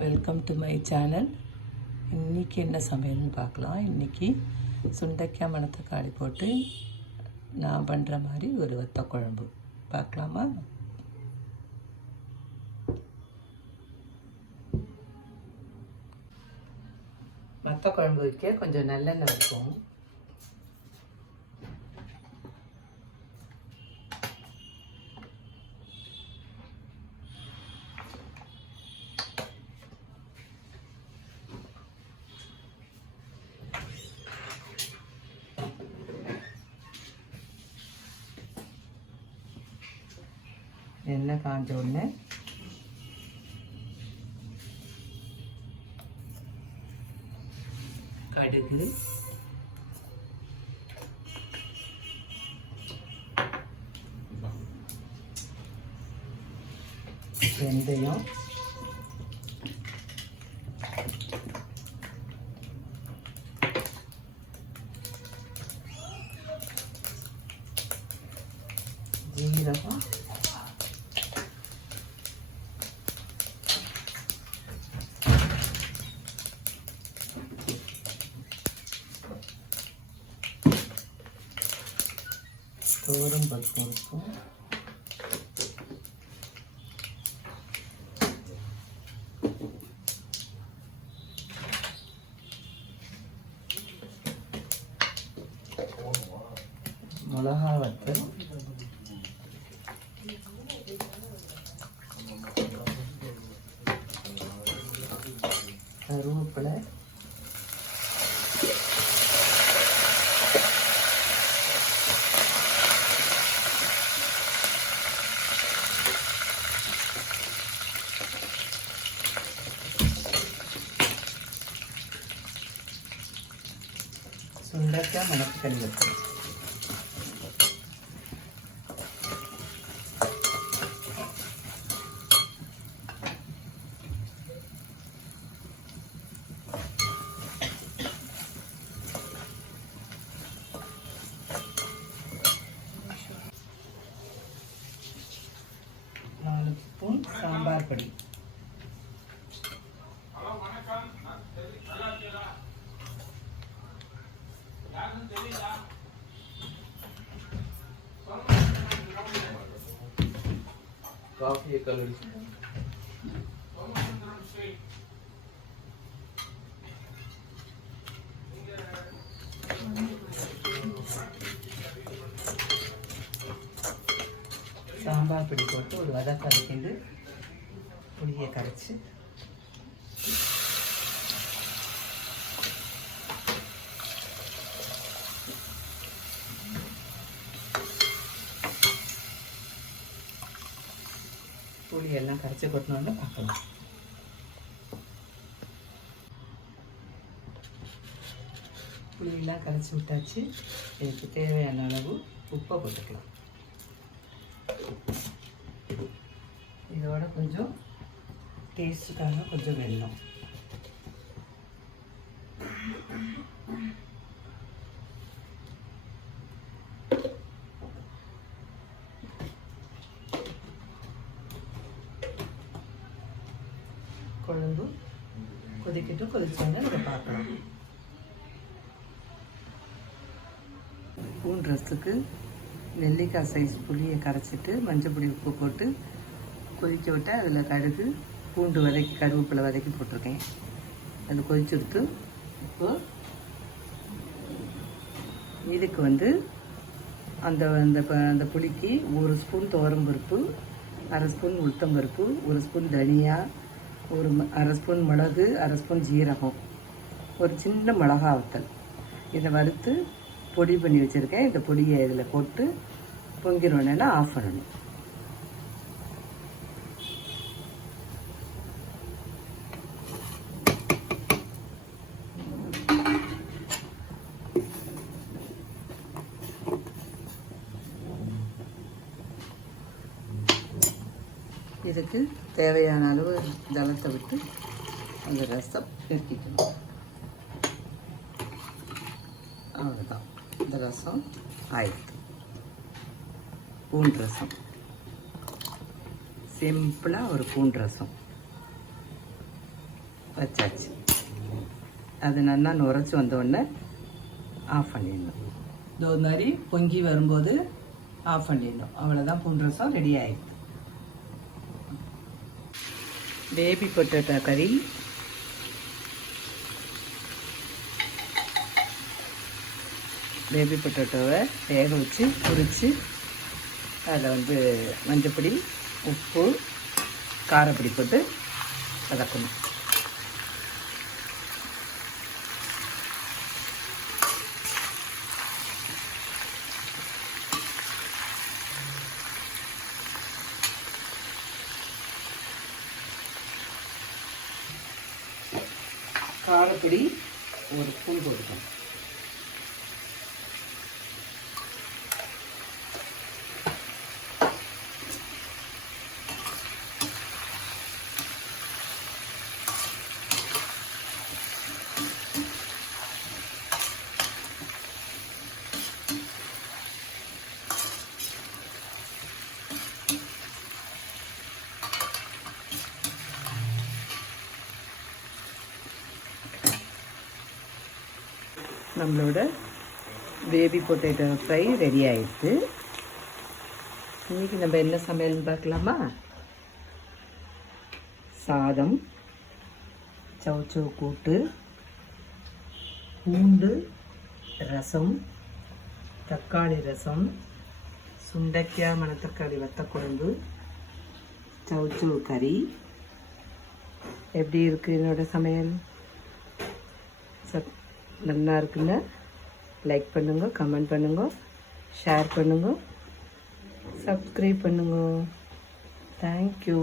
Welcome to my channel. இன்றைக்கி என்ன சமையல்னு பார்க்கலாம். இன்றைக்கி சுண்டைக்காய் மணத்தக்காளி போட்டு நான் பண்ணுற மாதிரி ஒரு வத்த குழம்பு பார்க்கலாமா? வத்த குழம்பு வைக்க கொஞ்சம் நல்லெண்ணெய் வைப்போம். எண்ணெய் காஞ்ச உடனே கடுகு, வெந்தயம், ஜீரகம், தோரம் பருப்பு இருக்கும், மிளகா வத்தல், கருவேப்பிலை, சுண்டைக்காய் மணத்தக்காளி வத்தல், ஸ்பூன் சாம்பார் பொடி, காஃபி கலரி, சாம்பார் பொடி போட்டு ஒரு வதக்க வதக்கிட்டு புளியை கரைச்சி புளியெல்லாம் கரைச்சி கொட்டணுன்னு பார்க்கலாம். புளியெல்லாம் கரைச்சி விட்டாச்சு. இதுக்கு தேவையான அளவு உப்பை போட்டுக்கலாம். இதோட கொஞ்சம் டேஸ்ட்டுக்காக கொஞ்சம் வெல்லம், குழம்பு கொதிக்கிட்டு கொதிச்சோன்னா இதை பார்க்கலாம். பூண்டு ரசத்துக்கு நெல்லிக்காய் சைஸ் புளியை கரைச்சிட்டு மஞ்சள் பொடி உப்பு போட்டு கொதிக்க விட்டால் அதில் கடுகு பூண்டு வதக்கி கருவேப்பிலை வதக்கி போட்டிருக்கேன். அது கொதிச்சுடுத்து இப்போ இதுக்கு அந்த அந்த புளிக்கு 1 ஸ்பூன் துவரம்பருப்பு, 1/2 ஸ்பூன் உளுத்தம்பருப்பு, 1 ஸ்பூன் தனியா, 1/2 ஸ்பூன் மிளகு, 1/2 ஸ்பூன் ஜீரகம், ஒரு சின்ன மிளகா வத்தல் இதை வறுத்து பொடி பண்ணி வச்சுருக்கேன். இந்த பொடியை இதில் போட்டு பொங்கிடணுன்னா ஆஃப் பண்ணணும். இதுக்கு தேவையான அளவு ஜலத்தை விட்டு அந்த ரசம் நிறுத்திக்கணும். அவ்வளோதான், இந்த ரசம் ஆயிடுது. பூண்டு ரசம் சிம்பிளாக ஒரு பூண்டு ரசம். வச்சாச்சு. அது நல்லா நுரைச்சி வந்தோடனே ஆஃப் பண்ணிடணும். இந்த மாதிரி பொங்கி வரும்போது ஆஃப் பண்ணிடணும். அவ்வளோதான், பூண்டு ரசம் ரெடி ஆகிடுது. பேபி பொட்டேட்டோ கறி பேபி பொட்டேட்டோவை வேக வச்சு பொரித்து அதில் மஞ்சப்பொடி, உப்பு, காரப்பொடி போட்டு வதக்கணும். காரப்பொடி ஒரு ஸ்பூன் போட்டுக்கணும். நம்மளோட பேபி பொட்டேட்டோ ஃப்ரை ரெடி ஆகிடுது. இன்றைக்கி நம்ம என்ன சமையல்னு பார்க்கலாமா? சாதம், சௌச்சௌ கூட்டு, பூண்டு ரசம், தக்காளி ரசம், சுண்டைக்காய் மணத்தக்காளி வத்தக்குழம்பு, சௌச்சௌ கறி. எப்படி இருக்குது என்னோட சமையல்? நல்லா இருக்குங்க. லைக் பண்ணுங்க, கமெண்ட் பண்ணுங்க, ஷேர் பண்ணுங்க, சப்ஸ்கிரைப் பண்ணுங்க. தேங்க்யூ.